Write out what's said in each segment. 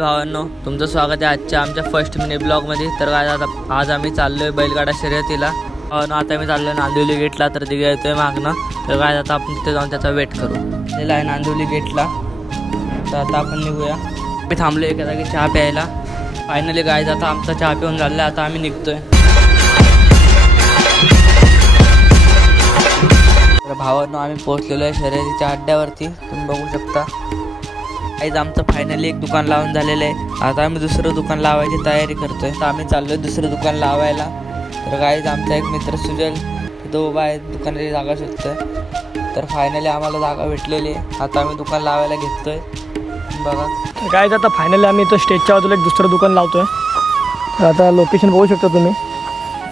भावांनो, तुमचं स्वागत आहे आजच्या आमच्या फर्स्ट मिनी ब्लॉगमध्ये. तर काय आज आम्ही चाललोय बैलगाडा शर्यतीला. आता मी चाललोय नांदिवली गेटला. तर तिथे येतोय मागणं. तर काय आता आपण तिथे जाऊन त्याचा वेट करू. त्याला आहे नांदिवली गेटला. तर आता आपण निघूया. मी थांबलो एका जागी चहा प्यायला. फायनली गायज आता आमचा चहा पिऊन झाला. आता आम्ही निघतोय. तर भावांनो, आम्ही पोहोचलेलो आहे शर्यतीच्या अड्ड्यावरती. तुम्ही बघू शकता. आज आमचं फायनली एक दुकान लावून झालेलं आहे. आता आम्ही दुसरं दुकान लावायची तयारी करतोय. तर आम्ही चाललोय दुसरं दुकान लावायला. तर गाईज आमचा एक मित्र सुजल तो उभा आहे, दुकानाची जागा शोधतोय. तर फायनली आम्हाला जागा भेटलेली आहे. आता आम्ही दुकान लावायला घेतोय. बघा गाईज आता फायनली आम्ही इथं स्टेजच्या बाजूला एक दुसरं दुकान लावतोय. तर आता लोकेशन बघू शकता तुम्ही.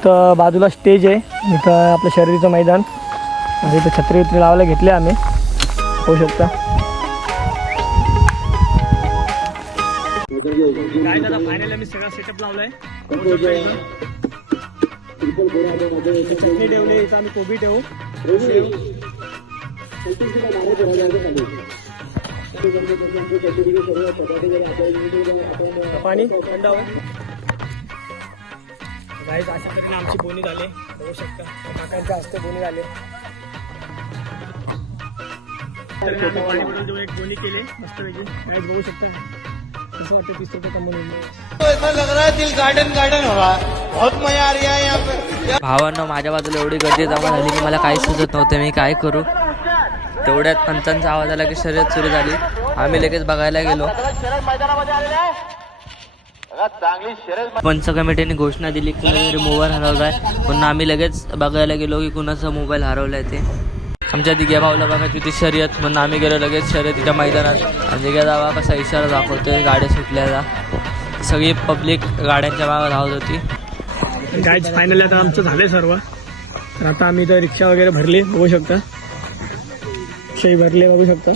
तर बाजूला स्टेज आहे, इथं आपलं शर्यतीचं मैदान आणि इथं छत्री लावायला घेतले आम्ही, होऊ शकता. गाईज आता फायनली आम्ही सगळा सेटअप लावलाय. चटणी ठेवली, इथं आम्ही कोबी ठेवू. पाणी थंड हवं. गाईज अशा प्रकारे आमची बोनी झाली, बघू शकता. काकांच्या हस्ते बोनी झाले. पाणी बॉटल एक बोनी केले मस्तपैकी. गाईज बघू शकता कसं वाटतं. 30 रुपये कमी दिल गार्डन गार्डन हो रहा है. बहुत मजा आ रहा है यहाँ पे. भावांनो, माझ्या बाजूला एवढी गर्दी जमा झाली की मला काही सुचत नव्हतं मी काय करू. तेवढ्यात पंचांचा आवाज आला की शर्यत सुरू झाली. आम्ही लगेच बघायला गेलो. पंच कमिटीने घोषणा दिली की मोबाईल हरवलाय. पुन्हा आम्ही लगेच बघायला गेलो की कुणाचा मोबाईल हरवलाय ते. आमच्या दिघ्या भाऊला बघायची होती शर्यत म्हणून आम्ही गेलो लगेच शर्यतीच्या मैदानात. आणि दिघ्या जावा कसा इशारा दाखवतोय गाड्या सुटल्याचा. सगळी पब्लिक गाड्यांच्या मागे धावत होती. गाईज फायनली आता आमचं झालंय सर्व. तर आता आम्ही इथं रिक्षा वगैरे भरली, बघू शकता. रिक्षाही भरले, बघू शकता.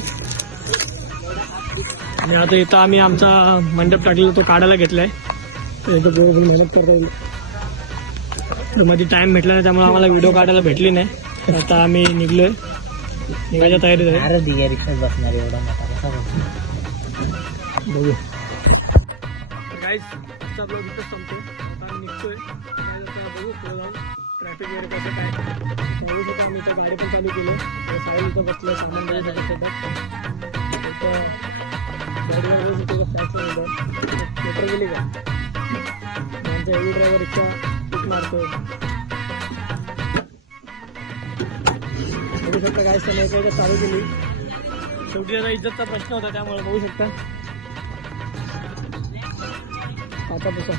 आणि आता इथं आम्ही आमचा मंडप टाकलेला तो काढायला घेतलाय. तर इथं बरोबर मेहनत करता येईल. तर मध्ये टाईम भेटला नाही त्यामुळे आम्हाला व्हिडिओ काढायला भेटली नाही. तर आता आम्ही निघलोय, निघायच्या तयारीत आहे. रिक्षात बसणार एवढा बघू. गाईज आजचा ब्लॉग इथंच संपतो. आता आम्ही निघतोय. आता बघू पुढे जाऊन ट्रॅफिक वगैरे कसं काय बघू शकतो. आम्ही इथं गाडी पण चालू केली. साईल इथं बसलं सामान बघू शकतो सोबत. गाडीला बघू शकतो फ्लॅश पेट्रोल गेली का. आमचा हेवी ड्रायव्हर रिक्षा किक मारतोय, बघू शकता. काय समजायचं चालू केली. शेवटी आता इज्जतचा प्रश्न होता त्यामुळे बघू शकता. आता बसा.